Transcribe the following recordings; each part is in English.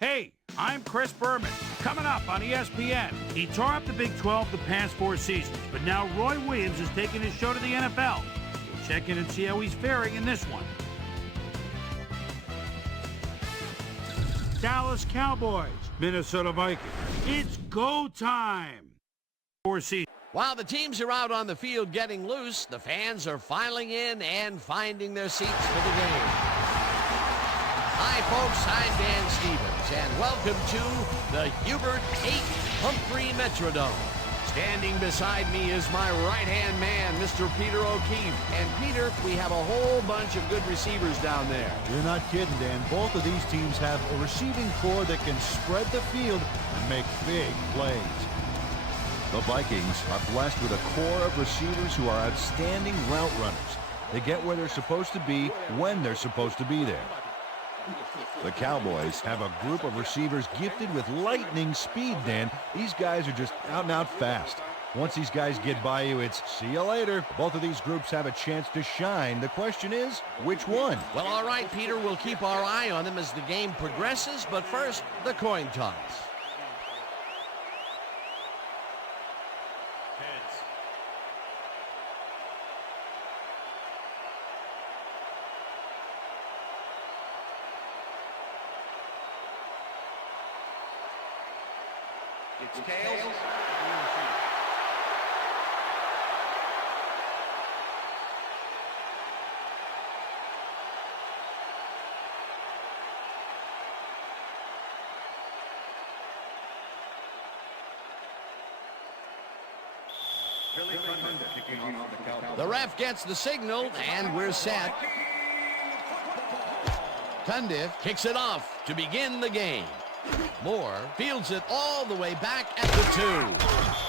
Hey, I'm Chris Berman. Coming up on ESPN, he tore up the Big 12 the past 4 seasons, but now Roy Williams is taking his show to the NFL. We'll check in and see how he's faring in this one. Dallas Cowboys, Minnesota Vikings. It's go time. 4 seasons. While the teams are out on the field getting loose, the fans are filing in and finding their seats for the game. Hi, folks. I'm Dan Stevens, and welcome to the Hubert H. Humphrey Metrodome. Standing beside me is my right-hand man, Mr. Peter O'Keefe. And, Peter, we have a whole bunch of good receivers down there. You're not kidding, Dan. Both of these teams have a receiving core that can spread the field and make big plays. The Vikings are blessed with a core of receivers who are outstanding route runners. They get where they're supposed to be when they're supposed to be there. The Cowboys have a group of receivers gifted with lightning speed, Dan. These guys are just out and out fast. Once these guys get by you, it's see you later. Both of these groups have a chance to shine. The question is, which one? Well, all right, Peter, we'll keep our eye on them as the game progresses, but first, the coin toss. It's tails. The ref gets the signal, and we're set. Cundiff kicks it off to begin the game. Moore fields it all the way back at the 2.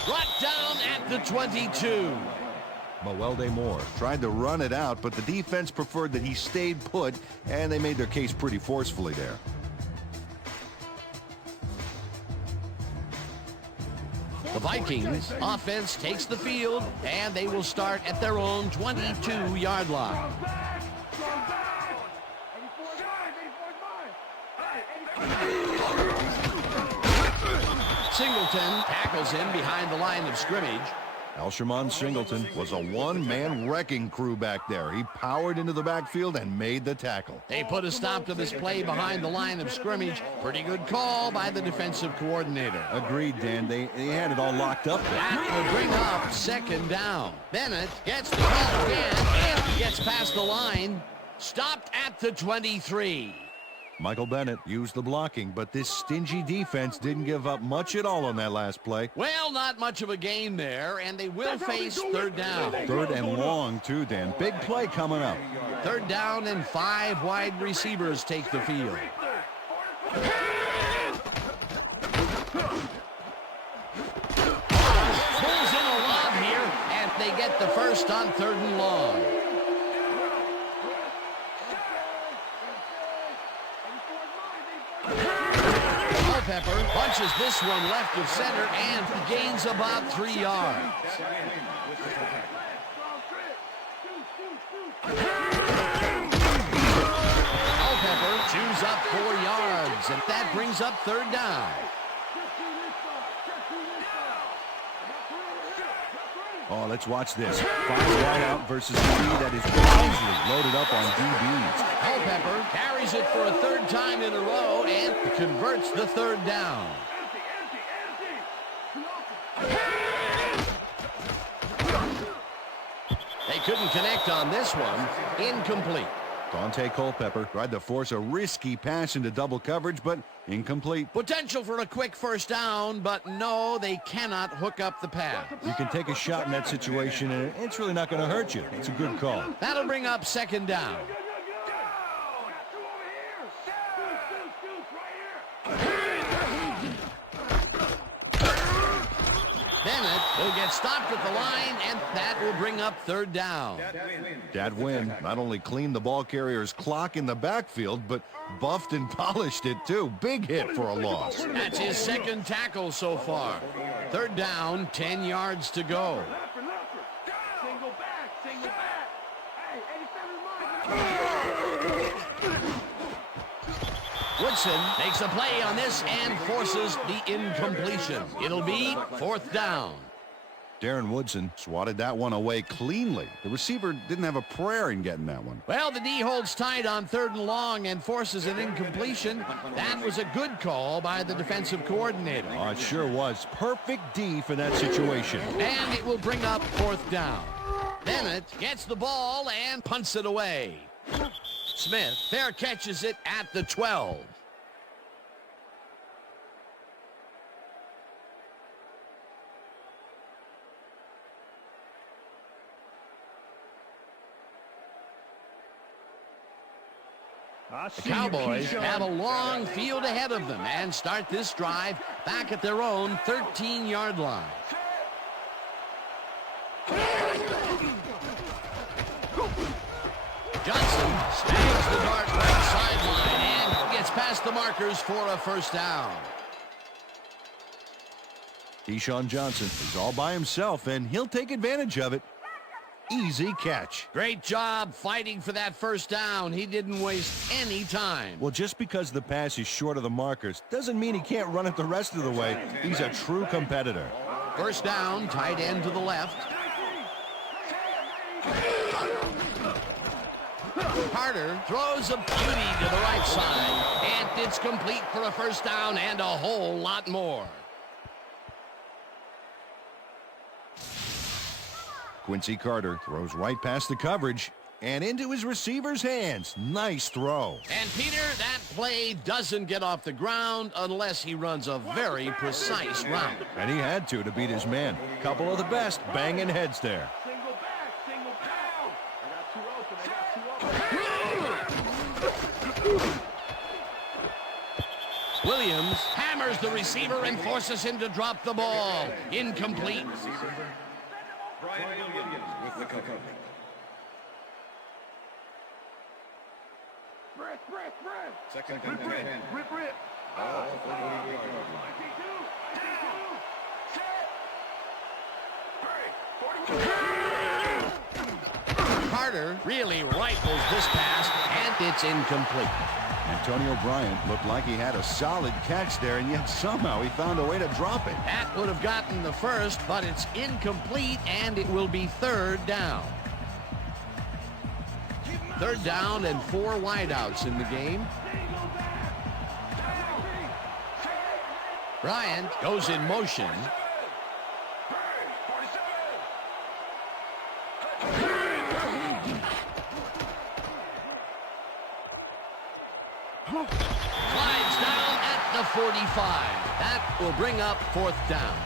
Brought down at the 22. Mewelde Moore tried to run it out, but the defense preferred that he stayed put, and they made their case pretty forcefully there. The Vikings offense takes the field, and they will start at their own 22-yard line. Singleton tackles him behind the line of scrimmage. Alshimon Singleton was a one-man wrecking crew back there. He powered into the backfield and made the tackle. They put a stop to this play behind the line of scrimmage. Pretty good call by the defensive coordinator. Agreed, Dan. They had it all locked up there. That will bring up second down. Bennett gets the call again and gets past the line. Stopped at the 23. Michael Bennett used the blocking, but this stingy defense didn't give up much at all on that last play. Well, not much of a gain there, and they will face third down. Third and long, too, Dan. Big play coming up. Third down, and 5 wide receivers take the field. Pulls in a lob here, and they get the first on third and long. Culpepper punches this one left of center and gains about 3 yards. Culpepper chews up 4 yards, and that brings up third down. Oh, let's watch this. 5 wide out versus 3 that is wisely loaded up on DBs. Culpepper carries it for a third time in a row and converts the third down. They couldn't connect on this one. Incomplete. Dante Culpepper tried to force a risky pass into double coverage, but incomplete. Potential for a quick first down, but no, they cannot hook up the pass. You can take a shot in that situation, and it's really not going to hurt you. It's a good call. That'll bring up second down. Bennett will get stopped at the line, and that will bring up third down. Dad Wynn not only cleaned the ball carrier's clock in the backfield, but buffed and polished it too. Big hit for a loss. That's his second tackle so far. Third down, 10 yards to go. Johnson makes a play on this and forces the incompletion. It'll be 4th down. Darren Woodson swatted that one away cleanly. The receiver didn't have a prayer in getting that one. Well, the D holds tight on 3rd and long and forces an incompletion. That was a good call by the defensive coordinator. Oh, it sure was. Perfect D for that situation. And it will bring up 4th down. Bennett gets the ball and punts it away. Smith fair catches it at the 12. The Cowboys have a long field ahead of them and start this drive back at their own 13-yard line. Johnson snags the dart right sideline and gets past the markers for a 1st down. Deshaun Johnson is all by himself, and he'll take advantage of it. Easy catch. Great job fighting for that 1st down. He didn't waste any time. Well, just because the pass is short of the markers doesn't mean he can't run it the rest of the way. He's a true competitor. 1st down, tight end to the left. Carter throws a beauty to the right side, and it's complete for a 1st down and a whole lot more. Quincy Carter throws right past the coverage and into his receiver's hands. Nice throw. And Peter, that play doesn't get off the ground unless he runs a very precise route. And he had to beat his man. Couple of the best banging heads there. Williams hammers the receiver and forces him to drop the ball. Incomplete. With the cover. Second and 10. Carter really rifles this pass, and it's incomplete. Antonio Bryant looked like he had a solid catch there, and yet somehow he found a way to drop it. That would have gotten the 1st, but it's incomplete, and it will be 3rd down. 3rd down and 4 wideouts in the game. Bryant goes in motion. Slides down at the 45. That will bring up 4th down.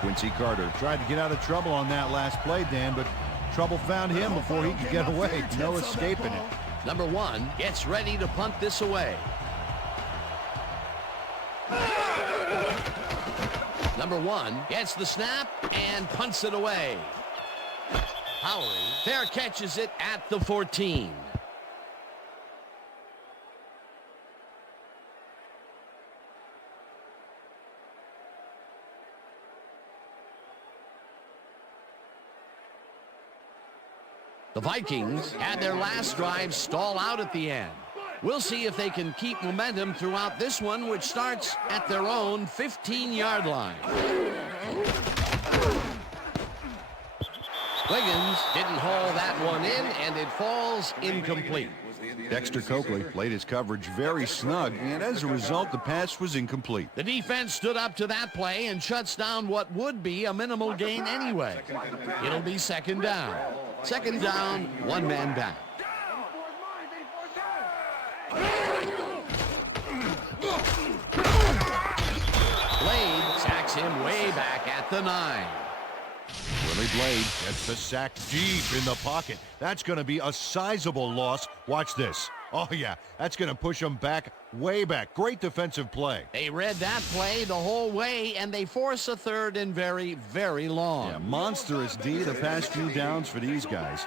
Quincy Carter tried to get out of trouble on that last play, Dan, but trouble found him before he could get away. No escaping it. Number 1 gets ready to punt this away. Number 1 gets the snap and punts it away. Howry fair catches it at the 14. The Vikings had their last drive stall out at the end. We'll see if they can keep momentum throughout this one, which starts at their own 15-yard line. Wiggins didn't haul that one in, and it falls incomplete. Dexter Coakley played his coverage very snug, and as a result, the pass was incomplete. The defense stood up to that play and shuts down what would be a minimal gain anyway. It'll be 2nd down. 2nd down, 1 man back. Blade sacks him way back at the 9. Willie Blade gets the sack deep in the pocket. That's going to be a sizable loss. Watch this. Oh, yeah, that's going to push him back, way back. Great defensive play. They read that play the whole way, and they force a 3rd and very, very long. Yeah, monstrous D the past few downs for these guys.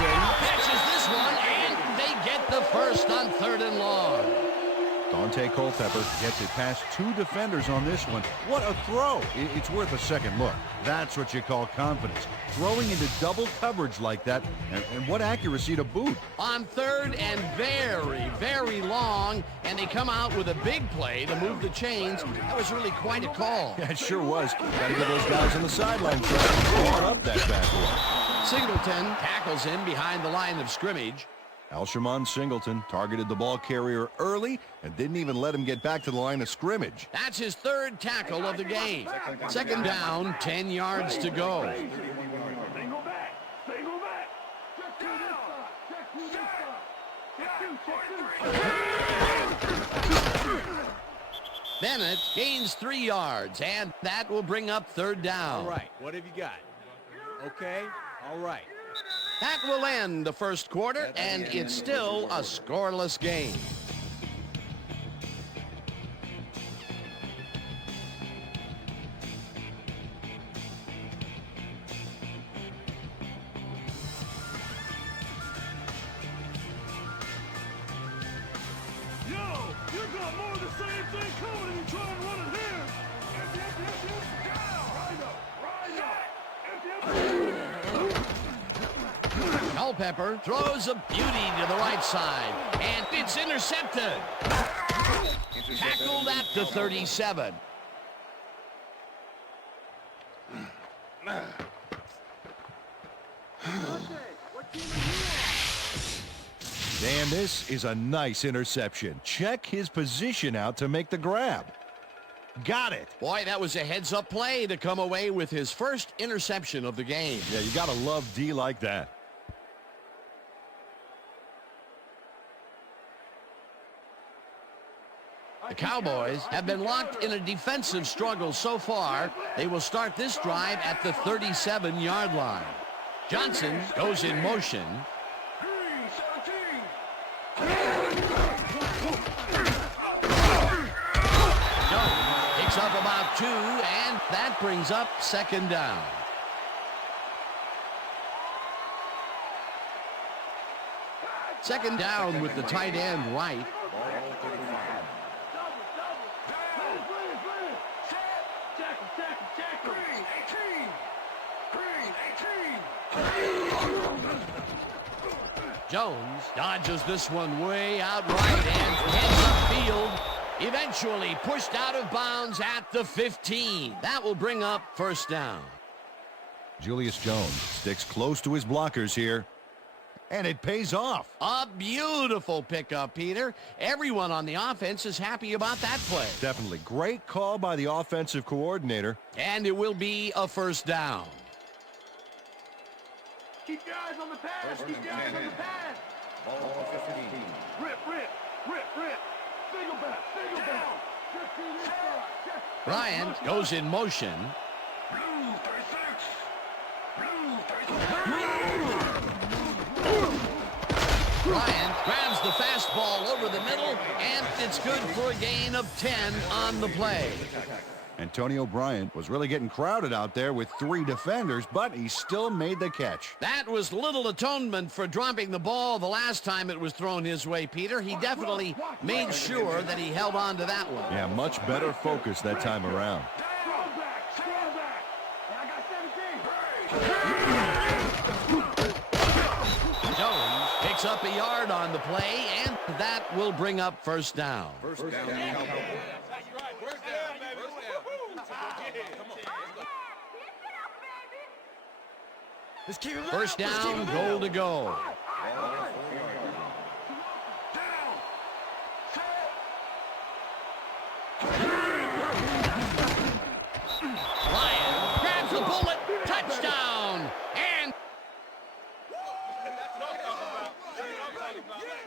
Catches this one, and they get the 1st on 3rd and long. Dante Culpepper gets it past two defenders on this one. What a throw. It's worth a second look. That's what you call confidence. Throwing into double coverage like that, and what accuracy to boot. On third and very, very long, and they come out with a big play to move the chains. That was really quite a call. Yeah, it sure was. Got to give those guys on the sideline credit. Up that back one. Singleton tackles him behind the line of scrimmage. Alshimon Singleton targeted the ball carrier early and didn't even let him get back to the line of scrimmage. That's his third tackle of the game. Second down, 10 yards to go. Bennett gains 3 yards, and that will bring up third down. All right, what have you got? Okay, all right. That will end the first quarter, and it's still a scoreless game. Yo, you got more of the same thing coming and you try and run it here. Culpepper throws a beauty to the right side, and it's intercepted. Tackled at the 37. Dan, this is a nice interception. Check his position out to make the grab. Got it. Boy, that was a heads-up play to come away with his first interception of the game. Yeah, you got to love D like that. The Cowboys have been locked in a defensive struggle so far. They will start this drive at the 37-yard line. Johnson goes in motion. Jones picks up about 2, and that brings up second down. Second down with the tight end right. Jones dodges this one way out right and heads upfield. Eventually pushed out of bounds at the 15. That will bring up first down. Julius Jones sticks close to his blockers here, and it pays off. A beautiful pickup, Peter. Everyone on the offense is happy about that play. Definitely. Great call by the offensive coordinator. And it will be a first down. Keep your eyes on the pass. Keep your eyes on the pass. Ball 15. Rip. Single back. Just to this side. Bryant goes in motion. Blue 36. Bryant grabs the fastball over the middle, and it's good for a gain of 10 on the play. Antonio Bryant was really getting crowded out there with 3 defenders, but he still made the catch. That was little atonement for dropping the ball the last time it was thrown his way, Peter. He definitely made sure that he held on to that one. Yeah, much better focus that time around. Strong back. I got 17. Jones picks up a yard on the play, and that will bring up first down. First down. First down, goal to go. Ryan grabs the bullet, touchdown, and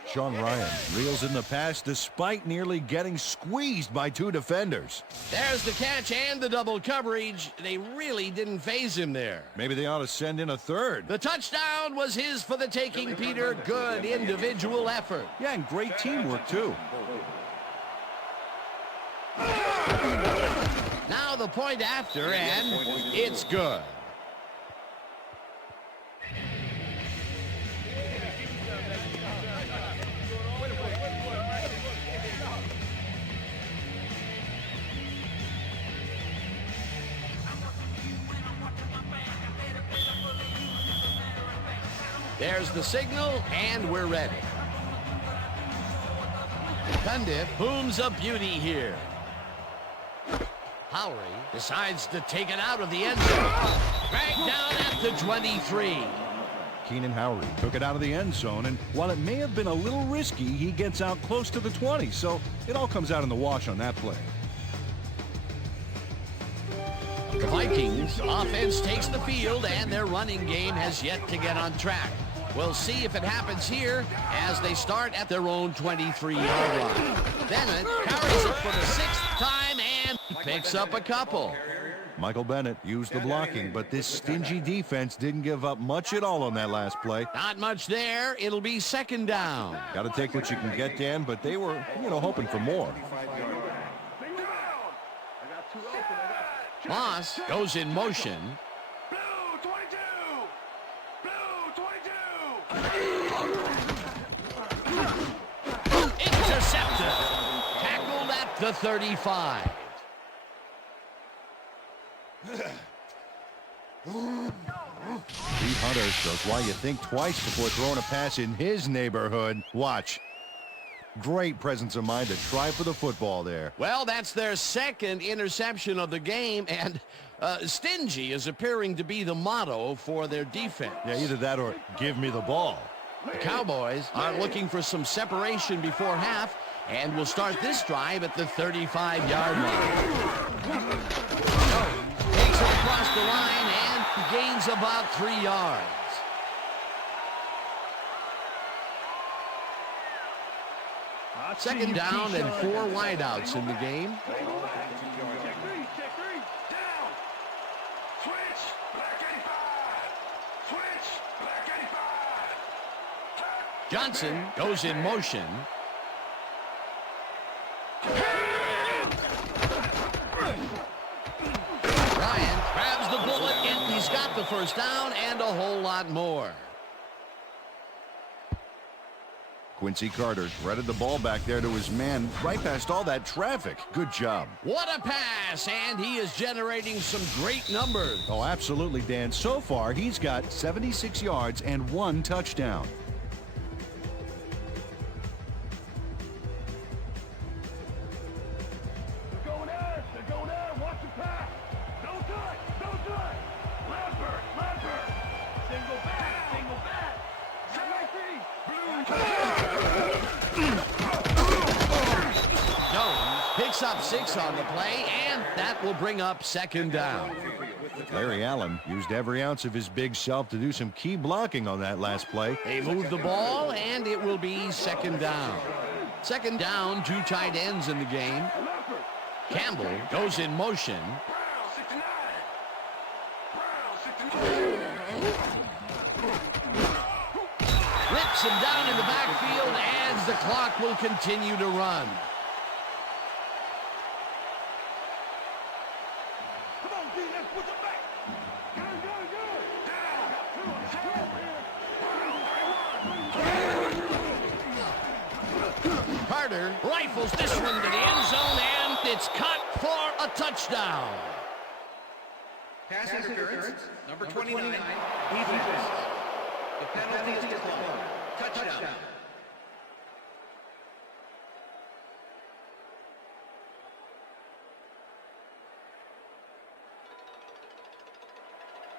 Sean Ryan reels in the pass despite nearly getting squeezed by 2 defenders. there's the catch and the double coverage. They really didn't phase him there. Maybe they ought to send in a third. The touchdown was his for the taking, Peter. Good individual effort. Yeah, and great teamwork, too. Now the point after, and it's good. There's the signal, and we're ready. Cundiff booms a beauty here. Howery decides to take it out of the end zone. Dragged down at the 23. Keenan Howery took it out of the end zone, and while it may have been a little risky, he gets out close to the 20, so it all comes out in the wash on that play. The Vikings offense takes the field, and their running game has yet to get on track. We'll see if it happens here as they start at their own 23-yard line. Bennett carries it for the 6th time and picks up a couple. Michael Bennett used the blocking, but this stingy defense didn't give up much at all on that last play. Not much there. It'll be 2nd down. Got to take what you can get, Dan, but they were, hoping for more. Moss goes in motion. Intercepted. Tackled at the 35. Steve Hunter shows why you think twice before throwing a pass in his neighborhood. Watch. Great presence of mind to try for the football there. Well, that's their 2nd interception of the game, and stingy is appearing to be the motto for their defense. Yeah, either that or give me the ball. The Cowboys are looking for some separation before half, and will start this drive at the 35-yard line. Takes it across the line and gains about 3 yards. Second down and 4 wideouts in the game. Johnson goes in motion. Bryant grabs the bullet, and he's got the 1st down and a whole lot more. Quincy Carter threaded the ball back there to his man right past all that traffic. Good job. What a pass, and he is generating some great numbers. Oh, absolutely, Dan. So far, he's got 76 yards and 1 touchdown. Up 6 on the play, and that will bring up 2nd down. Larry Allen used every ounce of his big self to do some key blocking on that last play. They move the ball, and it will be 2nd down. 2nd down, 2 tight ends in the game. Campbell goes in motion. Rips him down in the backfield as the clock will continue to run. Carter rifles this one to the end zone, and it's caught for a touchdown. Pass interference, number 29, defense. The penalty is declined. Touchdown.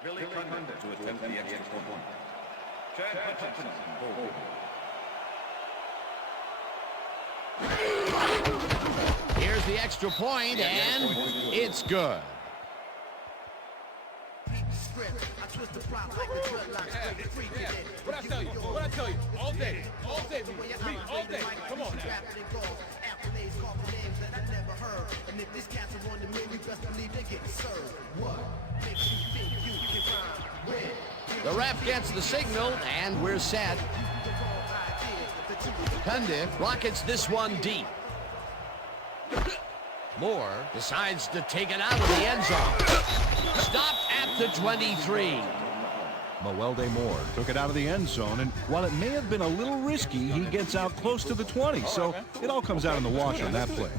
Billy Cundiff to attempt the extra point. Chad Hutchinson, hold. Here's the extra point, and it's good. What I tell you? All day. All day. Come on now. The ref gets the signal, and we're set. Cundiff rockets this one deep. Moore decides to take it out of the end zone. Stopped at the 23. Mawelde Moore took it out of the end zone, and while it may have been a little risky, he gets out close to the 20, so it all comes out in the wash on that play.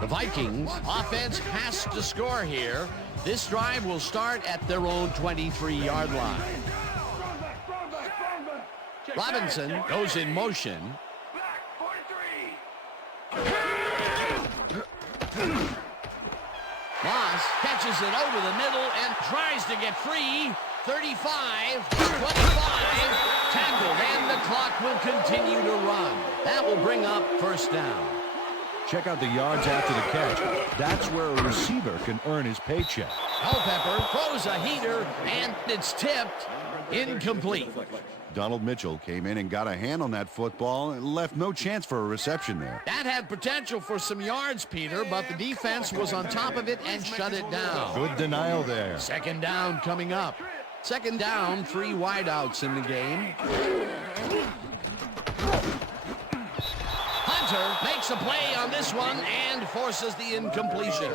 The Vikings offense has to score here. This drive will start at their own 23-yard line. Robinson goes in motion. Moss catches it over the middle and tries to get free. 35, 25, tackled, and the clock will continue to run. That will bring up first down. Check out the yards after the catch. That's where a receiver can earn his paycheck. Culpepper throws a heater, and it's tipped. Incomplete. Donald Mitchell came in and got a hand on that football and left no chance for a reception there. That had potential for some yards, Peter, but the defense was on top of it and shut it down. Good denial there. Second down coming up. Second down, 3 wideouts in the game. Hunter makes a play on this one and forces the incompletion.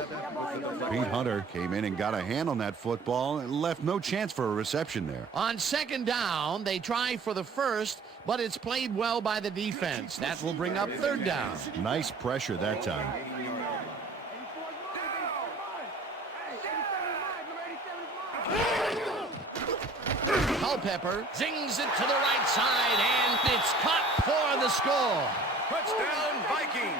Pete Hunter came in and got a hand on that football and left no chance for a reception there. On second down, they try for the first, but it's played well by the defense. That will bring up third down. Nice pressure that time. Culpepper zings it to the right side, and it's caught for the score. Touchdown, Vikings!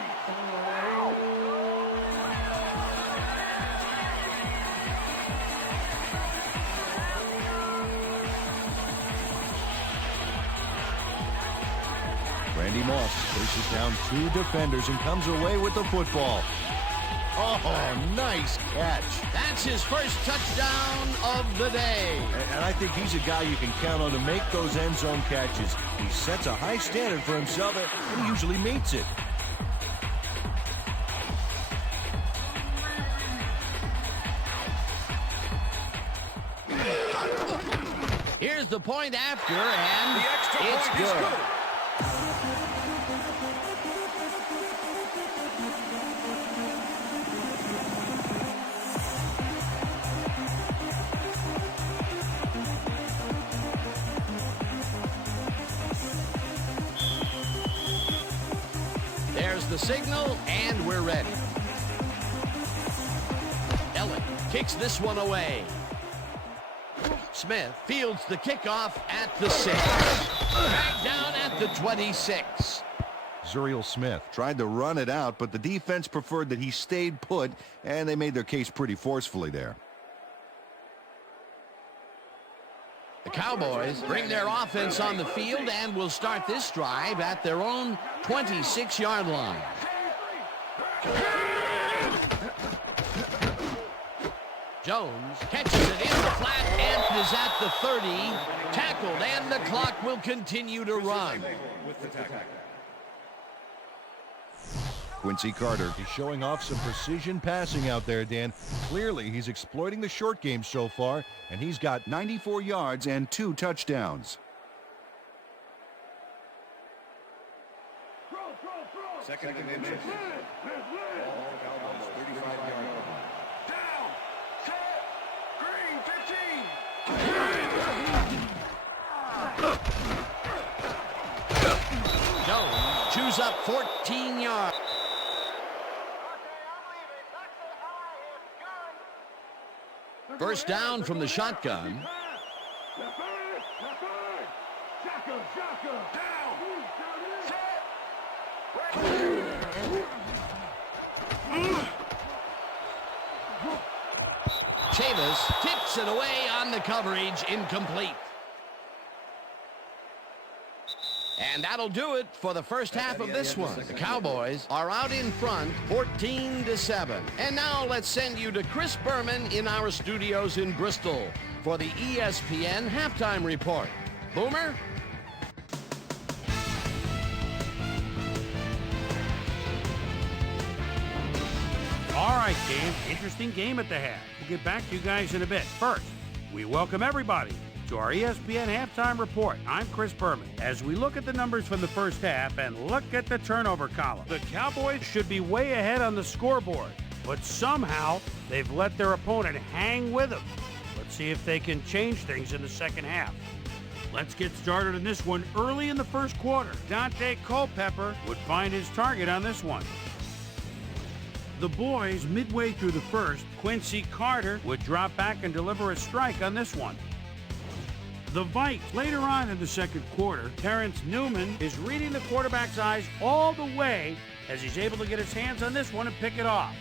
Randy Moss faces down 2 defenders and comes away with the football. Oh, nice catch. That's his first touchdown of the day. And I think he's a guy you can count on to make those end zone catches. He sets a high standard for himself, and he usually meets it. Here's the point after, and The extra it's point is good. good. There's the signal, and we're ready. Ellen kicks this one away. Smith fields the kickoff at the 6. Back down at the 26. Zuriel Smith tried to run it out, but the defense preferred that he stayed put, and they made their case pretty forcefully there. The Cowboys bring their offense on the field and will start this drive at their own 26-yard line. Jones catches it in the flat and is at the 30. Tackled, and the clock will continue to run. Quincy Carter is showing off some precision passing out there, Dan. Clearly, he's exploiting the short game so far, and he's got 94 yards and 2 touchdowns. Second and inches. All Cowboys, 35-yard line. Down, set, green, 15. Jones chews up 14 yards. First down from the shotgun. Chavis tips it away on the coverage, incomplete. And that'll do it for the first half of this one. The Cowboys are out in front, 14-7. And now let's send you to Chris Berman in our studios in Bristol for the ESPN Halftime Report. Boomer? All right, game. Interesting game at the half. We'll get back to you guys in a bit. First, we welcome everybody to our ESPN Halftime Report. I'm Chris Berman. As we look at the numbers from the first half and look at the turnover column, the Cowboys should be way ahead on the scoreboard, but somehow they've let their opponent hang with them. Let's see if they can change things in the second half. Let's get started on this one early in the first quarter. Dante Culpepper would find his target on this one. The boys, midway through the first, Quincy Carter would drop back and deliver a strike on this one. The Vikes, later on in the second quarter, Terrence Newman is reading the quarterback's eyes all the way as he's able to get his hands on this one and pick it off.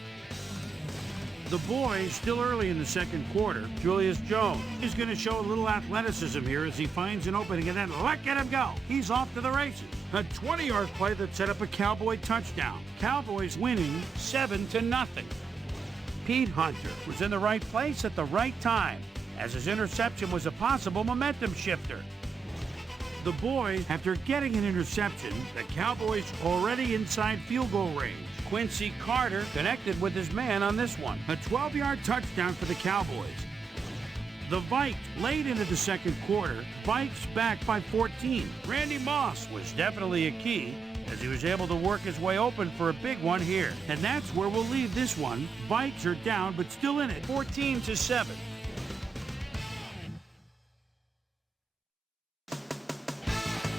The boys, still early in the second quarter, Julius Jones is going to show a little athleticism here as he finds an opening and then look at him go. He's off to the races. A 20-yard play that set up a Cowboy touchdown. Cowboys winning 7-0. Pete Hunter was in the right place at the right time, as his interception was a possible momentum shifter. The boys, after getting an interception, the Cowboys already inside field goal range. Quincy Carter connected with his man on this one. A 12-yard touchdown for the Cowboys. The Vikes, late into the second quarter, Vikes back by 14. Randy Moss was definitely a key as he was able to work his way open for a big one here. And that's where we'll leave this one. Vikes are down, but still in it, 14-7.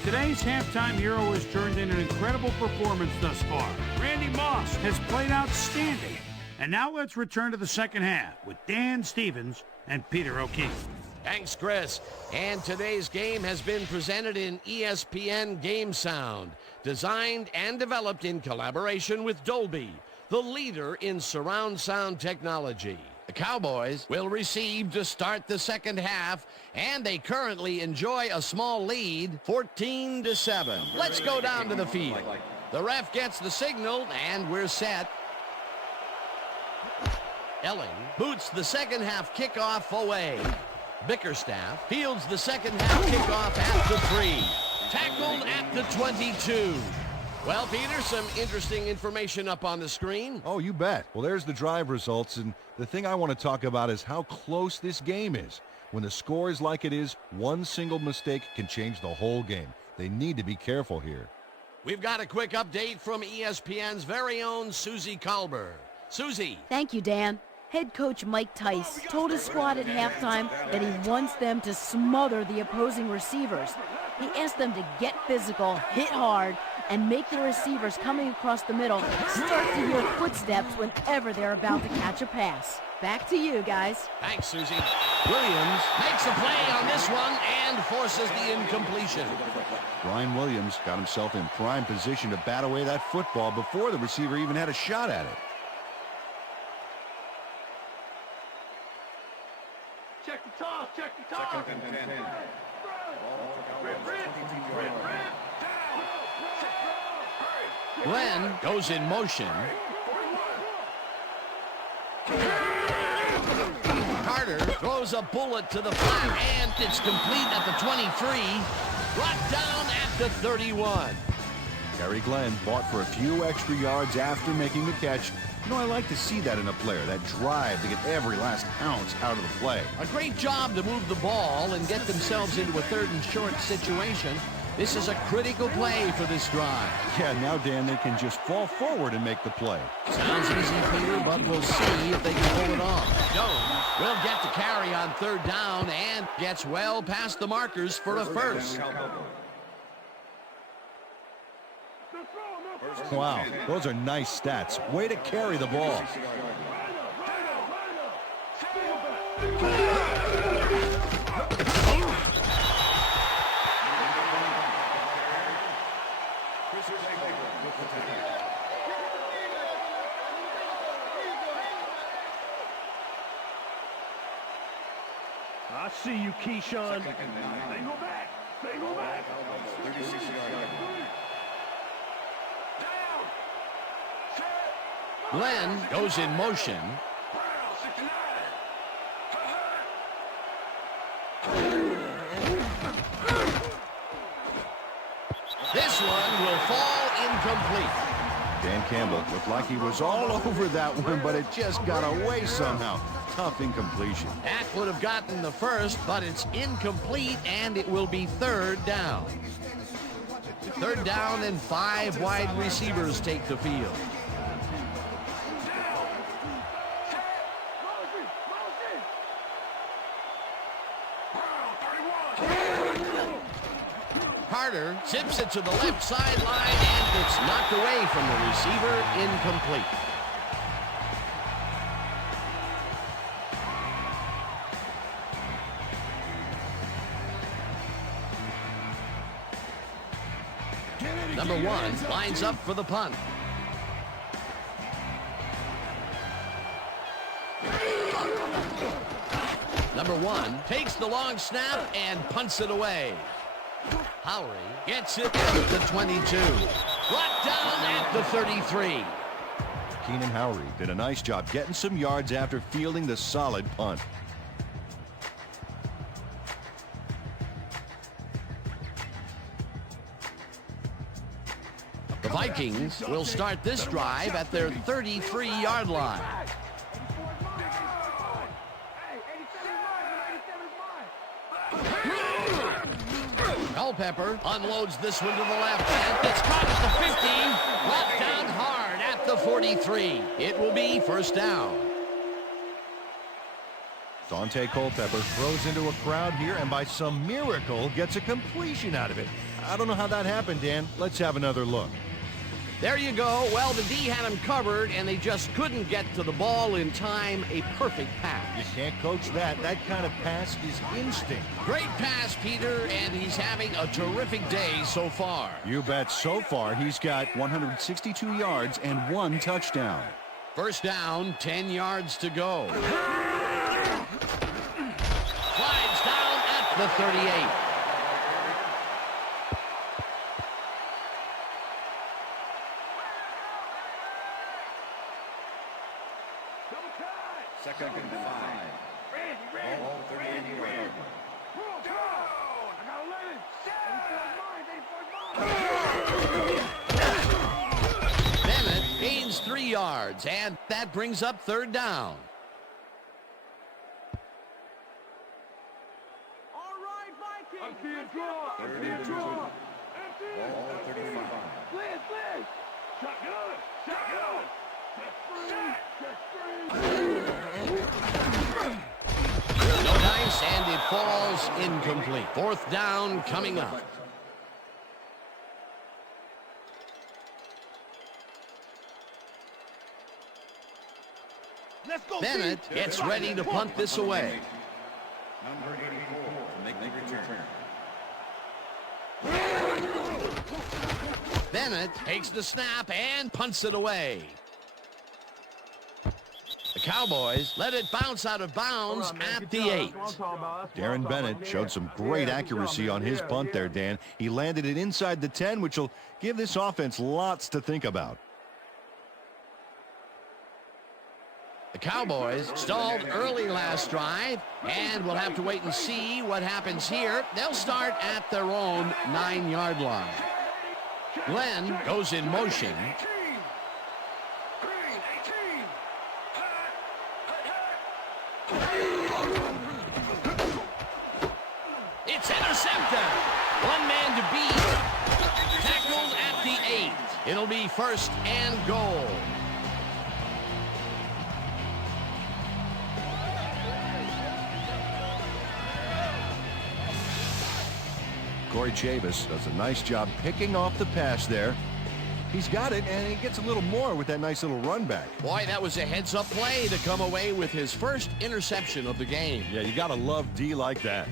Today's halftime hero has turned in an incredible performance thus far. Randy Moss has played outstanding. And now let's return to the second half with Dan Stevens and Peter O'Keefe. Thanks, Chris. And today's game has been presented in ESPN Game Sound, designed and developed in collaboration with Dolby, the leader in surround sound technology. The Cowboys will receive to start the second half, and they currently enjoy a small lead, 14-7. Let's go down to the field. The ref gets the signal, and we're set. Elling boots the second half kickoff away. Bickerstaff fields the second half kickoff at the 3. Tackled at the 22. Well, Peter, some interesting information up on the screen. Oh, you bet. Well, there's the drive results, and the thing I want to talk about is how close this game is. When the score is like it is, one single mistake can change the whole game. They need to be careful here. We've got a quick update from ESPN's very own Susie Colbert. Susie. Thank you, Dan. Head coach Mike Tice told his squad at halftime that he wants them to smother the opposing receivers. He asked them to get physical, hit hard, and make the receivers coming across the middle start to hear footsteps whenever they're about to catch a pass. Back to you, guys. Thanks, Susie. Williams makes a play on this one and forces the incompletion. Brian Williams got himself in prime position to bat away that football before the receiver even had a shot at it. Check the toss, check the toss. Second and 10. Glenn goes in motion. Carter throws a bullet to the flat, and it's complete at the 23. Brought down at the 31. Gary Glenn fought for a few extra yards after making the catch. You know, I like to see that in a player, that drive to get every last ounce out of the play. A great job to move the ball and get themselves into a third and short situation. This is a critical play for this drive. Yeah, now, Dan, they can just fall forward and make the play. Sounds easy, Peter, but we'll see if they can pull it off. Jones will get the carry on third down and gets well past the markers for a first. Wow, those are nice stats. Way to carry the ball. I see you, Keyshawn. They go back. They go back. 36 yards. Glenn goes in motion. This one will fall incomplete. Dan Campbell looked like he was all over that one, but it just got away somehow. Tough incompletion. That would have gotten the first, but it's incomplete, and it will be third down. Third down, and 5 wide receivers take the field. Carter zips it to the left sideline, and it's knocked away from the receiver, incomplete. Number 1 lines up for the punt. Number 1 takes the long snap and punts it away. Howery gets it at the 22. Brought down at the 33. Keenan Howery did a nice job getting some yards after fielding the solid punt. The Vikings will start this drive at their 33-yard line. Culpepper unloads this one to the left, and it's caught at the 50, brought down hard at the 43. It will be first down. Dante Culpepper throws into a crowd here and by some miracle gets a completion out of it. I don't know how that happened, Dan. Let's have another look. There you go. Well, the D had him covered, and they just couldn't get to the ball in time. A perfect pass. You can't coach that. That kind of pass is instinct. Great pass, Peter, and he's having a terrific day so far. You bet. So far, he's got 162 yards and 1 touchdown. First down, 10 yards to go. Slides down at the 38. Second and 5. Ball 38 yards. Bennett gains 3 yards, and that brings up third down. All right, Vikings. I'm seeing draw. Ball 35. Blitz. Shotgun. No dice, and it falls incomplete. Fourth down coming up. Let's go. Bennett gets ready to punt this away. Number 84 to make the return. Bennett takes the snap and punts it away. The Cowboys let it bounce out of bounds at the 8. Darren Bennett showed some great accuracy on his punt there, Dan. He landed it inside the 10, which will give this offense lots to think about. The Cowboys stalled early last drive, and we'll have to wait and see what happens here. They'll start at their own 9-yard line. Glenn goes in motion. It's intercepted. One man to beat. Tackled at the 8. It'll be first and goal. Corey Chavis does a nice job picking off the pass there. He's got it, and he gets a little more with that nice little run back. Boy, that was a heads-up play to come away with his first interception of the game. Yeah, you got to love D like that.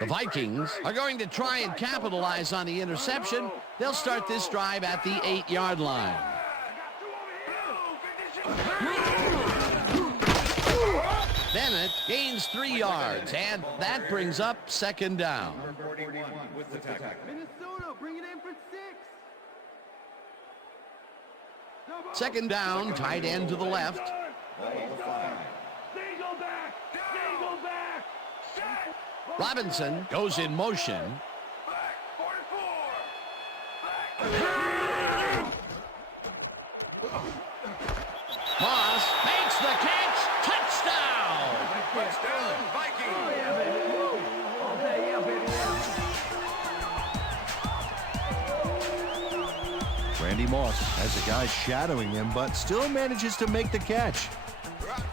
The Vikings are going to try and capitalize on the interception. They'll start this drive at the 8-yard line. Bennett gains 3 yards, and that brings up second down. Number 41 with the tackle. Minnesota, bring it in for 6. Second down, tight end to the left. Ball 5. Robinson goes in motion. Moss makes the catch. Touchdown! Touchdown, Vikings! Randy Moss has a guy shadowing him, but still manages to make the catch.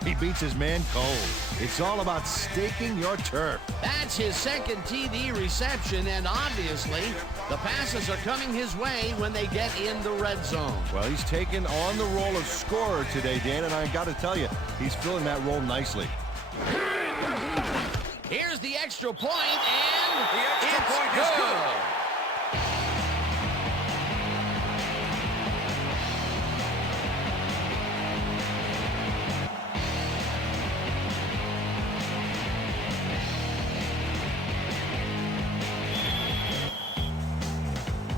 He beats his man cold. It's all about staking your turf. That's his second TD reception, and obviously the passes are coming his way when they get in the red zone. Well, he's taken on the role of scorer today, Dan, and I got to tell you, he's filling that role nicely. Here's the extra point, and The extra It's point is good.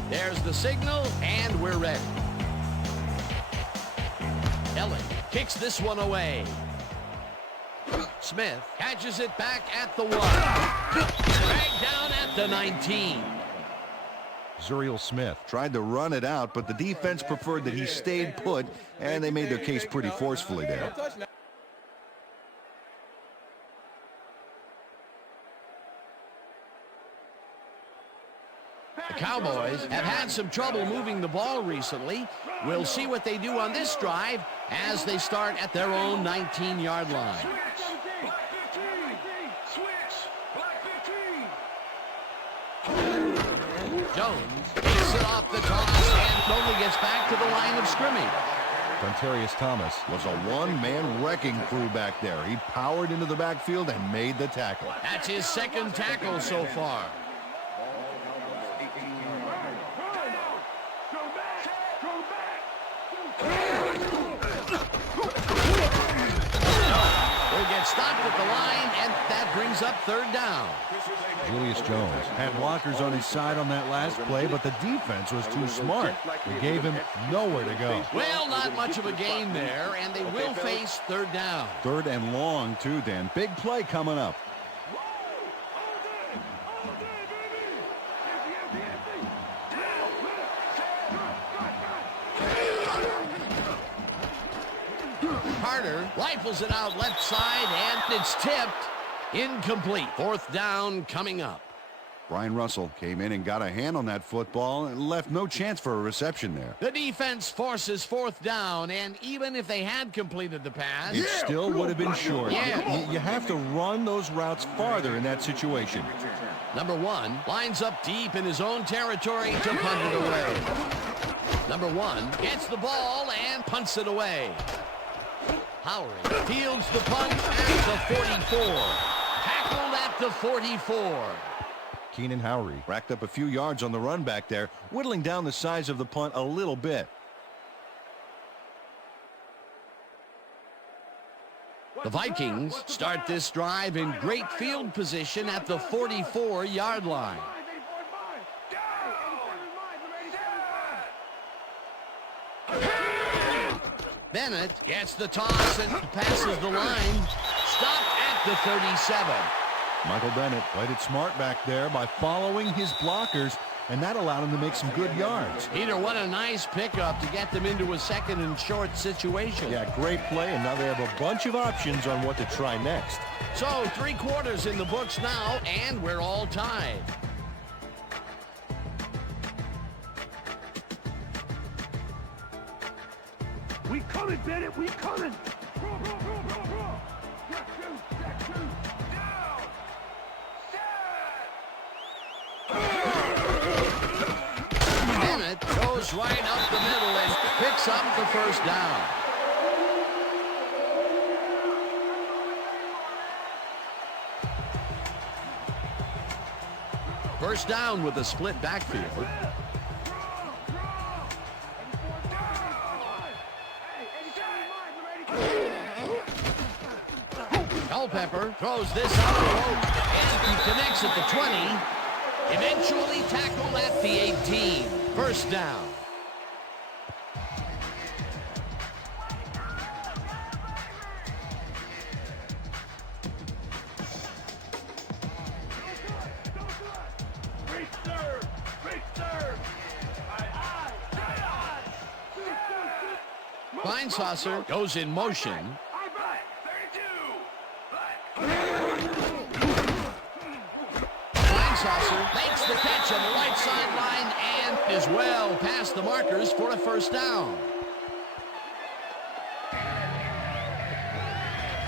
There's the signal, and we're ready. Ellen kicks this one away. Smith catches it back at the 1. Dragged down at the 19. Zuriel Smith tried to run it out, but the defense preferred that he stayed put, and they made their case pretty forcefully there. The Cowboys have had some trouble moving the ball recently. We'll see what they do on this drive as they start at their own 19-yard line. Jones takes it off the toss and only gets back to the line of scrimmage. Dontarius Thomas was a one-man wrecking crew back there. He powered into the backfield and made the tackle. That's his second tackle so far. Will get stopped at the line, and that brings up third down. Julius Jones had blockers on his side on that last play, but the defense was too smart. They gave him nowhere to go. Well, not much of a gain there, and they will face third down. Third and long, too, Dan. Big play coming up. Carter rifles it out left side, and it's tipped. Incomplete. Fourth down coming up. Brian Russell came in and got a hand on that football and left no chance for a reception there. The defense forces fourth down, and even if they had completed the pass, It still would have been short. Yeah. You have to run those routes farther in that situation. number 1 lines up deep in his own territory to punt it away. Number 1 gets the ball and punts it away. Howery fields the punt at the 44. Tackled at the 44. Keenan Howery racked up a few yards on the run back there, whittling down the size of the punt a little bit. The Vikings start this drive in great field position at the 44-yard line. Bennett gets the toss and passes the line. Stopped at the 37. Michael Bennett played it smart back there by following his blockers, and that allowed him to make some good yards. Peter, what a nice pickup to get them into a second and short situation. Yeah, great play, and now they have a bunch of options on what to try next. So 3 quarters in the books now, and we're all tied. We coming, Bennett, we coming. Bennett goes right up the middle and picks up the first down. First down with a split backfield. Culpepper throws this out the rope and he connects at the 20. Eventually tackled at the 18. First down. Saucer goes in motion. Saucer makes the catch on the right sideline and is well past the markers for a first down.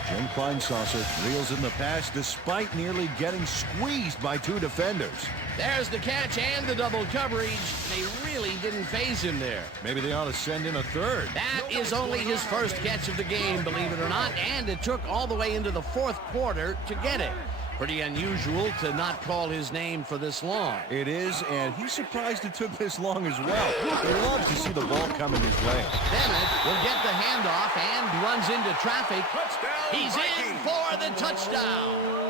Jim Kleinsasser reels in the pass despite nearly getting squeezed by 2 defenders. There's the catch and the double coverage. They really didn't faze him there. Maybe they ought to send in a third. That is only his first catch of the game, believe it or not, and it took all the way into the 4th quarter to get it. Pretty unusual to not call his name for this long. It is, and he's surprised it took this long as well. He loves to see the ball coming his way. Bennett will get the handoff and runs into traffic. Touchdown, He's in Vikings. for the touchdown.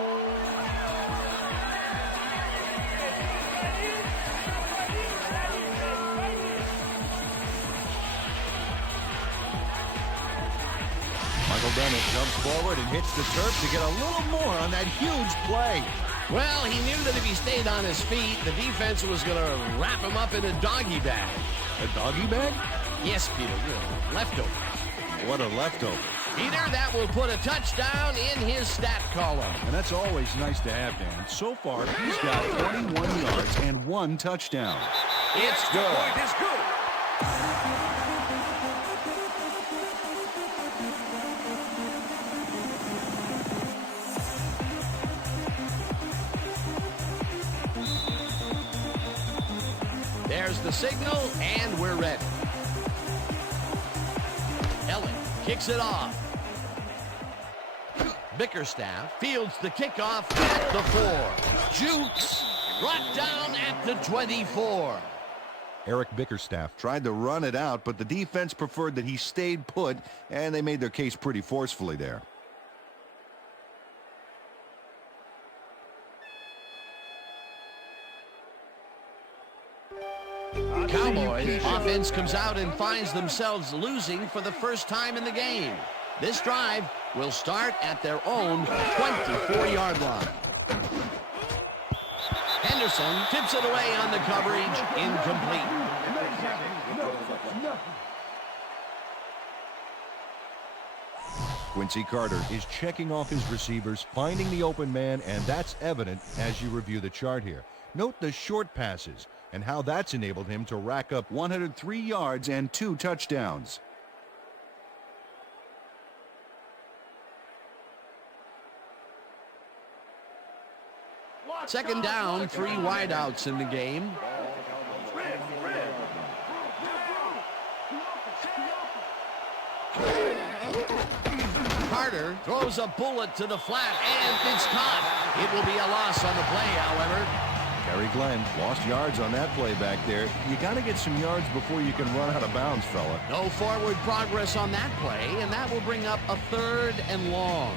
Michael Bennett jumps forward and hits the turf to get a little more on that huge play. Well, he knew that if he stayed on his feet, the defense was going to wrap him up in a doggy bag. A doggy bag? Yes, Peter, leftover. What a leftover. Peter, that will put a touchdown in his stat column. And that's always nice to have, Dan. So far, he's got 21 yards and 1 touchdown. It's The good. point is good. There's the signal, and we're ready. Ellen kicks it off. Bickerstaff fields the kickoff at the 4. Jukes brought down at the 24. Eric Bickerstaff tried to run it out, but the defense preferred that he stayed put, and they made their case pretty forcefully there. Cowboys offense comes out and finds themselves losing for the first time in the game. This drive will start at their own 24-yard line. Henderson tips it away on the coverage, incomplete. Quincy Carter is checking off his receivers, finding the open man, and that's evident as you review the chart here. Note the short passes and how that's enabled him to rack up 103 yards and 2 touchdowns. Second down, 3 wideouts in the game. Carter throws a bullet to the flat, and it's caught. It will be a loss on the play, however. Terry Glenn lost yards on that play back there. You got to get some yards before you can run out of bounds, fella. No forward progress on that play, and that will bring up a 3rd and long.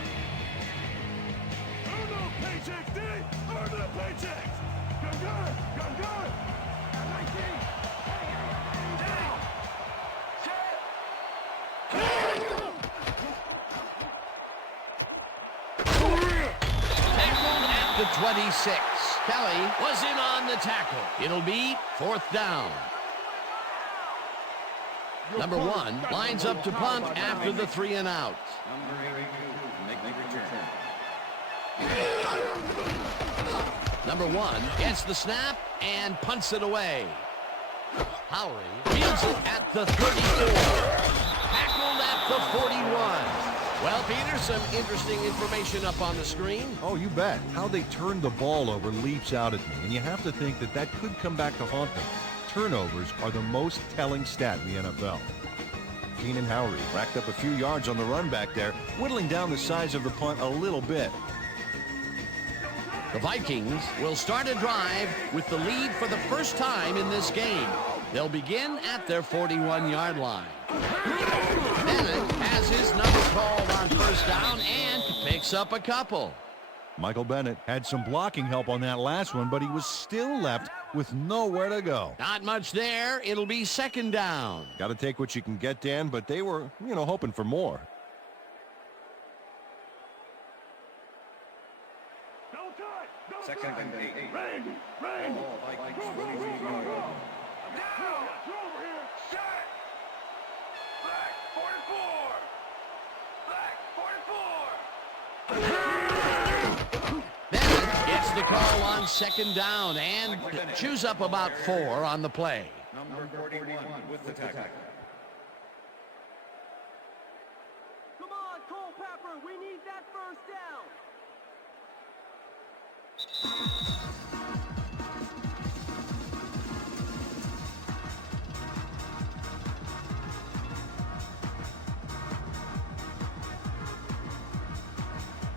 Tackled at the 26. Kelly was in on the tackle. It'll be 4th down. Number 1 lines up to punt after the 3 and out. Number 1 gets the snap and punts it away. Howery fields it at the 34. Tackled at the 41. Well, Peter, some interesting information up on the screen. Oh, you bet. How they turned the ball over leaps out at me, and you have to think that that could come back to haunt them. Turnovers are the most telling stat in the NFL. Keenan Howery racked up a few yards on the run back there, whittling down the size of the punt a little bit. The Vikings will start a drive with the lead for the first time in this game. They'll begin at their 41-yard line. Bennett has his number called on 1st down and picks up a couple. Michael Bennett had some blocking help on that last one, but he was still left with nowhere to go. Not much there. It'll be 2nd down. Got to take what you can get, Dan, but they were, hoping for more. Second and 8. Ball, Vikings, 23 yards. Bennett gets the call on 2nd down and chews up about 4 on the play. Number 41 with the tackle. Come on, Culpepper, we need that 1st down.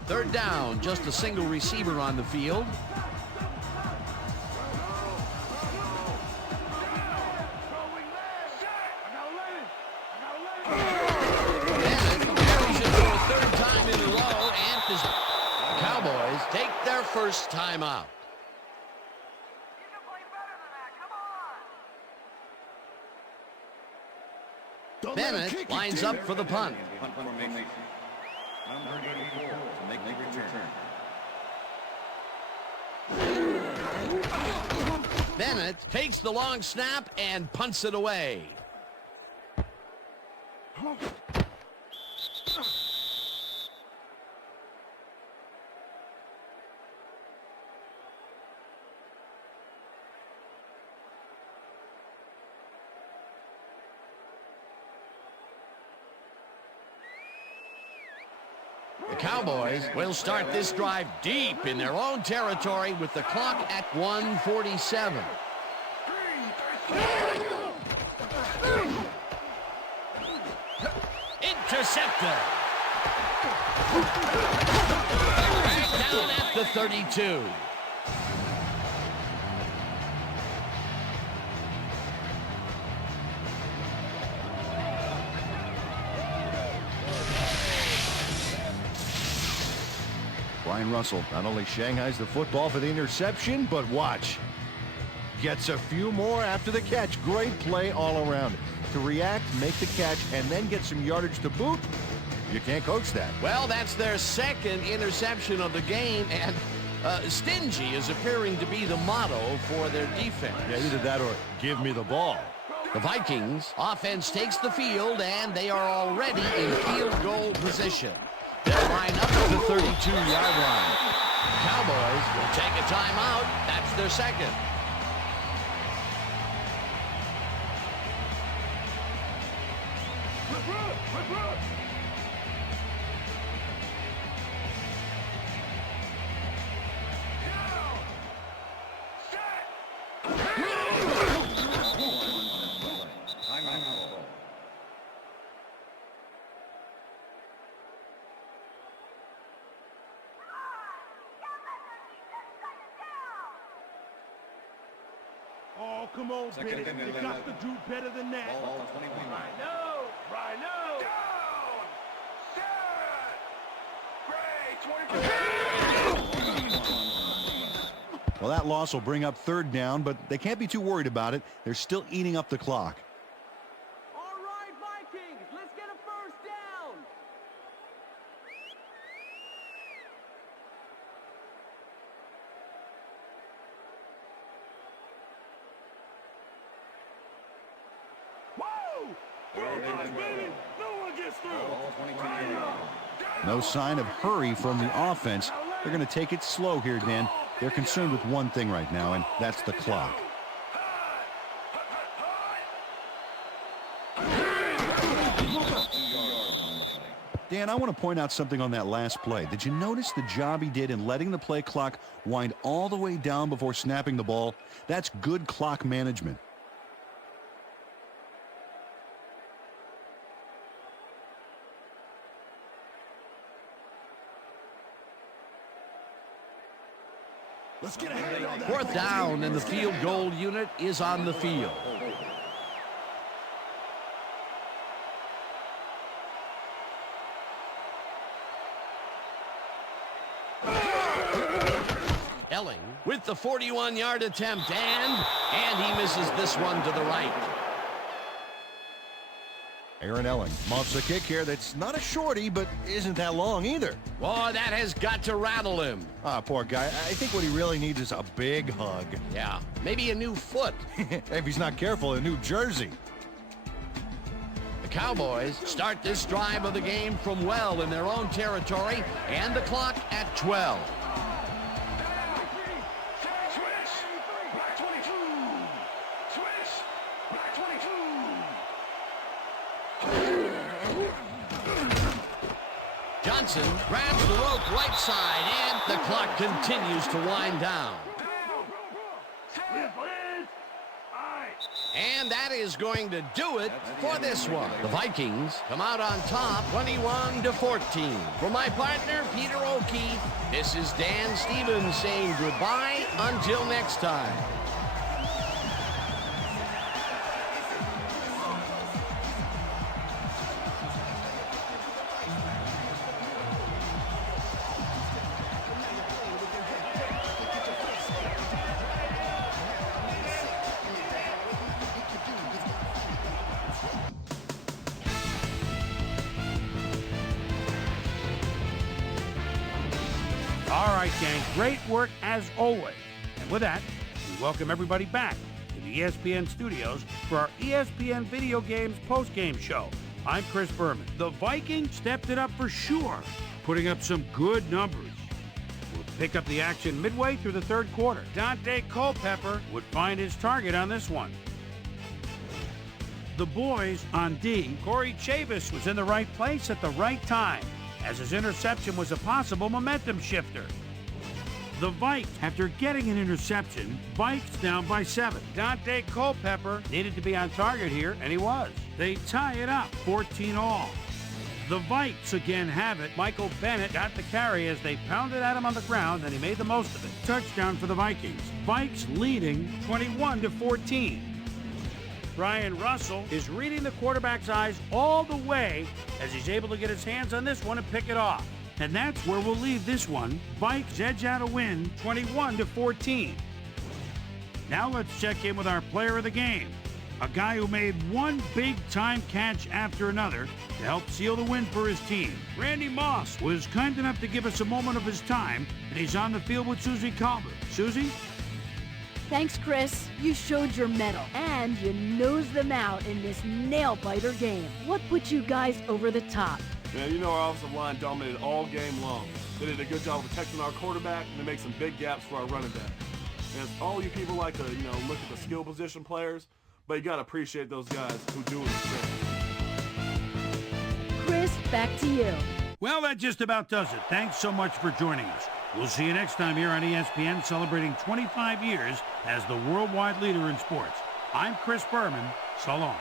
Third down, just a single receiver on the field. Bennett carries it for a third time in a row, and the Cowboys take their first time out. Bennett lines up for the punt. Punt formation. Number 34 to make the return. Bennett takes the long snap and punts it away. The Cowboys will start this drive deep in their own territory with the clock at 1:47. Intercepted. Right down at the 32. Brian Russell not only shanghais the football for the interception, but watch. Gets a few more after the catch. Great play all around. To react, make the catch, and then get some yardage to boot, you can't coach that. Well, that's their second interception of the game, and stingy is appearing to be the motto for their defense. Yeah, either that or give me the ball. The Vikings offense takes the field, and they are already in field goal position. They'll line up at the 32-yard line. Cowboys will take a timeout. That's their second. Oh, come on, Bennett. You got to do better than that. Ball 21. Rhino. Down! Set! Great! 22! Well, that loss will bring up third down, but they can't be too worried about it. They're still eating up the clock. All right, Vikings, let's get a first down! Whoa! No one gets through! Ball 22. No sign of hurry from the offense. They're going to take it slow here, Dan. They're concerned with one thing right now, and that's the clock. Dan, I want to point out something on that last play. Did you notice the job he did in letting the play clock wind all the way down before snapping the ball? That's good clock management. Let's get ahead on that. Fourth down, and the field goal unit is on the field. Elling with the 41-yard attempt, and he misses this one to the right. Aaron Elling muffs a kick here that's not a shorty, but isn't that long either. Boy, that has got to rattle him. Ah, poor guy. I think what he really needs is a big hug. Yeah, maybe a new foot. If he's not careful, a new jersey. The Cowboys start this drive of the game from well in their own territory, and the clock at 12. Johnson grabs the rope right side, and the clock continues to wind down. And that is going to do it for this one. The Vikings come out on top 21-14. For my partner, Peter O'Keefe, this is Dan Stevens saying goodbye until next time. All right, gang, great work as always. And with that, we welcome everybody back to the ESPN studios for our ESPN Video Games postgame show. I'm Chris Berman. The Vikings stepped it up for sure, putting up some good numbers. We'll pick up the action midway through the third quarter. Dante Culpepper would find his target on this one. The boys on D, Corey Chavis was in the right place at the right time, as his interception was a possible momentum shifter. The Vikes, after getting an interception, Vikes down by 7. Dante Culpepper needed to be on target here, and he was. They tie it up, 14 all. The Vikes again have it. Michael Bennett got the carry as they pounded at him on the ground, and he made the most of it. Touchdown for the Vikings. Vikes leading 21-14. Brian Russell is reading the quarterback's eyes all the way as he's able to get his hands on this one and pick it off. And that's where we'll leave this one. Vikes edge out a win, 21-14. Now let's check in with our player of the game, a guy who made one big-time catch after another to help seal the win for his team. Randy Moss was kind enough to give us a moment of his time, and he's on the field with Susie Calder. Susie? Thanks, Chris. You showed your mettle, and you nosed them out in this nail-biter game. What put you guys over the top? Man, you know our offensive line dominated all game long. They did a good job of protecting our quarterback, and they make some big gaps for our running back. And all you people like to, look at the skill position players, but you got to appreciate those guys who do it. Chris, back to you. Well, that just about does it. Thanks so much for joining us. We'll see you next time here on ESPN, celebrating 25 years as the worldwide leader in sports. I'm Chris Berman. So long.